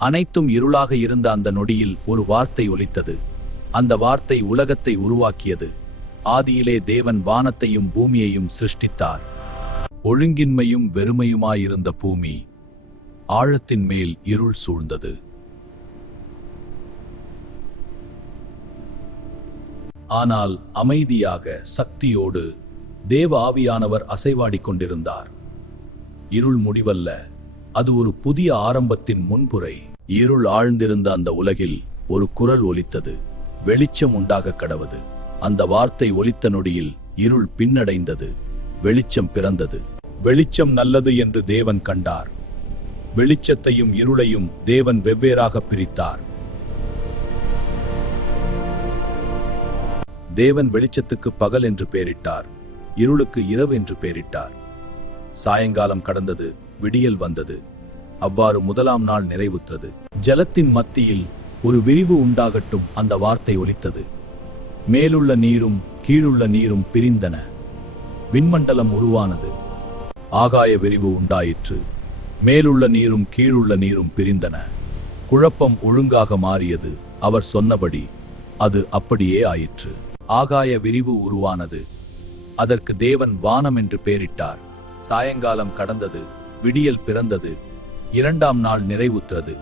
அனைத்தும் இருளாக இருந்த அந்த நொடியில் ஒரு வார்த்தை ஒலித்தது. அந்த வார்த்தை உலகத்தை உருவாக்கியது. ஆதியிலே தேவன் வானத்தையும் பூமியையும் சிருஷ்டித்தார். ஒழுங்கின்மையும் வெறுமையுமாயிருந்த பூமி, ஆழத்தின் மேல் இருள் சூழ்ந்தது. ஆனால் அமைதியாக, சக்தியோடு தேவ ஆவியானவர் அசைவாடிக் கொண்டிருந்தார். இருள் முடிவல்ல, அது ஒரு புதிய ஆரம்பத்தின் முன்புரை. இருள் ஆழ்ந்திருந்த அந்த உலகில் ஒரு குரல் ஒலித்தது, வெளிச்சம் உண்டாக கடவது. அந்த வார்த்தை ஒலித்த நொடியில் இருள் பின்னடைந்தது, வெளிச்சம் பிறந்தது. வெளிச்சம் நல்லது என்று தேவன் கண்டார். வெளிச்சத்தையும் இருளையும் தேவன் வெவ்வேறாக பிரித்தார். தேவன் வெளிச்சத்துக்கு பகல் என்று பெயரிட்டார், இருளுக்கு இரவு என்று பெயரிட்டார். சாயங்காலம் கடந்தது, விடியல் வந்தது. அவ்வாறு முதலாம் நாள் நிறைவுற்றது. ஜலத்தின் மத்தியில் ஒரு விரிவு உண்டாகட்டும், அந்த வார்த்தை ஒலித்தது. மேலுள்ள நீரும் கீழுள்ள நீரும் பிரிந்தன. விண்மண்டலம் உருவானது. ஆகாய விரிவு உண்டாயிற்று. மேலுள்ள நீரும் கீழுள்ள நீரும் பிரிந்தன. குழப்பம் ஒழுங்காக மாறியது. அவர் சொன்னபடி அது அப்படியே ஆயிற்று. ஆகாய விரிவு உருவானது. அதற்கு தேவன் வானம் என்று பெயரிட்டார். சாயங்காலம் கடந்தது, விடியல் பிறந்தது. இரண்டாம் நாள் நிறைவுற்றது.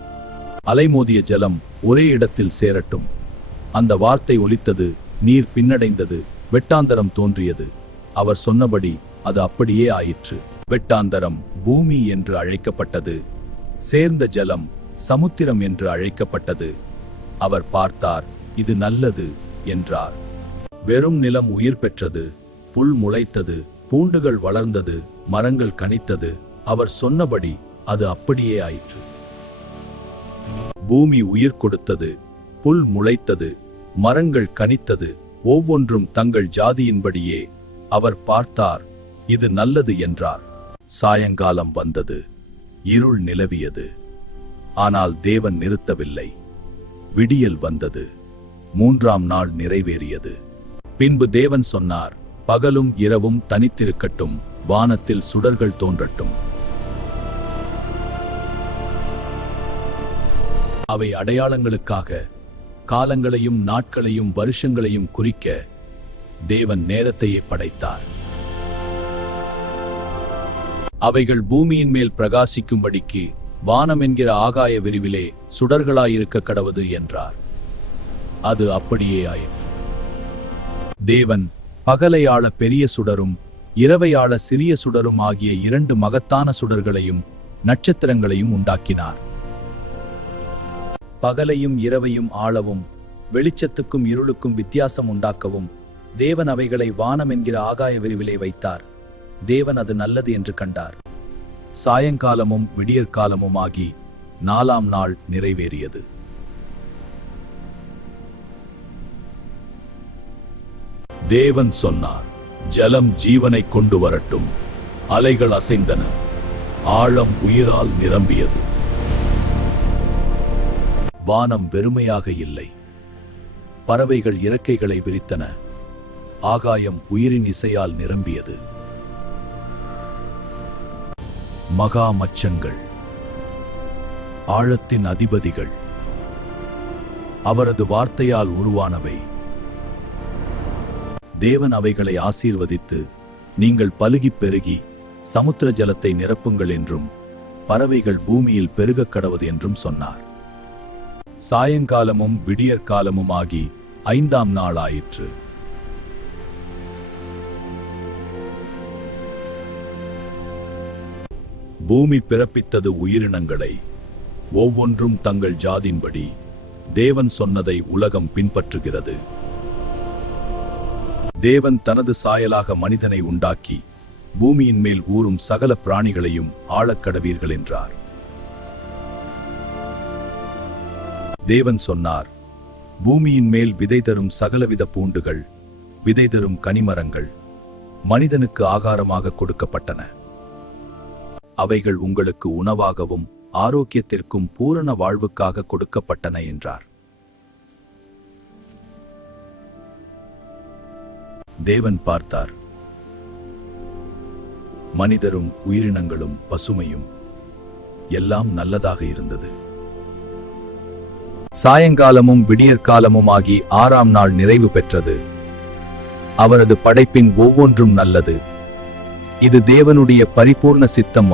அலைமோதிய ஜலம் ஒரே இடத்தில் சேரட்டும். அந்த வார்த்தை ஒலித்தது. நீர் பின்னடைந்தது, வெட்டாந்தரம் தோன்றியது. அவர் சொன்னபடி அது அப்படியே ஆயிற்று. வெட்டாந்தரம் பூமி என்று அழைக்கப்பட்டது. சேர்ந்த ஜலம் சமுத்திரம் என்று அழைக்கப்பட்டது. அவர் பார்த்தார், இது நல்லது என்றார். வெறும் நிலம் உயிர் பெற்றது, புல் முளைத்தது, பூண்டுகள் வளர்ந்தது, மரங்கள் கனித்தது. அவர் சொன்னபடி அது அப்படியே ஆயிற்று. பூமி உயிர் கொடுத்தது, புல் முளைத்தது, மரங்கள் கனித்தது, ஒவ்வொன்றும் தங்கள் ஜாதியின்படியே. அவர் பார்த்தார், இது நல்லது என்றார். சாயங்காலம் வந்தது, இருள் நிலவியது. ஆனால் தேவன் நிறுத்தவில்லை. விடியல் வந்தது, மூன்றாம் நாள் நிறைவேறியது. பின்பு தேவன் சொன்னார், பகலும் இரவும் தனித்திருக்கட்டும், வானத்தில் சுடர்கள் தோன்றட்டும். அவை அடையாளங்களுக்காக, காலங்களையும் நாட்களையும் வருஷங்களையும் குறிக்க தேவன் நேரத்தையே படைத்தார். அவைகள் பூமியின் மேல் பிரகாசிக்கும்படிக்கு வானம் என்கிற ஆகாய விரிவிலே சுடர்களாயிருக்க கடவது என்றார். அது அப்படியே ஆயிற்று. தேவன் பகலை ஆள பெரிய சுடரும் இரவை ஆள சிறிய சுடரும் ஆகிய இரண்டு மகத்தான சுடர்களையும் நட்சத்திரங்களையும் உண்டாக்கினார். பகலையும் இரவையும் ஆளவும் வெளிச்சத்துக்கும் இருளுக்கும் வித்தியாசம் உண்டாக்கவும் தேவன் அவைகளை வானம் என்கிற ஆகாய விரிவிலே வைத்தார். தேவன் அது நல்லது என்று கண்டார். சாயங்காலமும் விடியற்காலமும் ஆகி நாலாம் நாள் நிறைவேறியது. தேவன் சொன்னார், ஜலம் ஜீவனை கொண்டு வரட்டும். அலைகள் அசைந்தன, ஆழம் உயிரால் நிரம்பியது. வானம் வெறுமையாக இல்லை. பறவைகள் இறக்கைகளை விரித்தன. ஆகாயம் உயிரின் இசையால் நிரம்பியது. மகா மச்சங்கள், ஆழத்தின் அதிபதிகள், அவரது வார்த்தையால் உருவானவை. தேவன் அவைகளை ஆசீர்வதித்து, நீங்கள் பலுகிப் பெருகி சமுத்திர ஜலத்தை நிரப்புங்கள் என்றும் பறவைகள் பூமியில் பெருகக் கடவது என்றும் சொன்னார். சாயங்காலமும் விடியற்காலமும் ஆகி ஐந்தாம் நாள் ஆயிற்று. பூமி பிறப்பித்தது உயிரினங்களை, ஒவ்வொன்றும் தங்கள் ஜாதியின்படி. தேவன் சொன்னதை உலகம் பின்பற்றுகிறது. தேவன் தனது சாயலாக மனிதனை உண்டாக்கி பூமியின் மேல் ஊறும் சகல பிராணிகளையும் ஆளக்கடவீர்கள் என்றார். தேவன் சொன்னார், பூமியின் மேல் விதை தரும் சகலவித பூண்டுகள், விதை தரும் கனிமரங்கள் மனிதனுக்கு ஆகாரமாக கொடுக்கப்பட்டன. அவைகள் உங்களுக்கு உணவாகவும் ஆரோக்கியத்திற்கும் பூரண வாழ்வுக்காக கொடுக்கப்பட்டன என்றார். தேவன் பார்த்தார், மனிதரும் உயிரினங்களும் பசுமையும் எல்லாம் நல்லதாக இருந்தது. சாயங்காலமும் விடியற்காலமுமாகி 6ஆம் நாள் நிறைவு பெற்றது. அவரது படைப்பின் ஒவ்வொன்றும் நல்லது. இது தேவனுடைய பரிபூர்ண சித்தம்.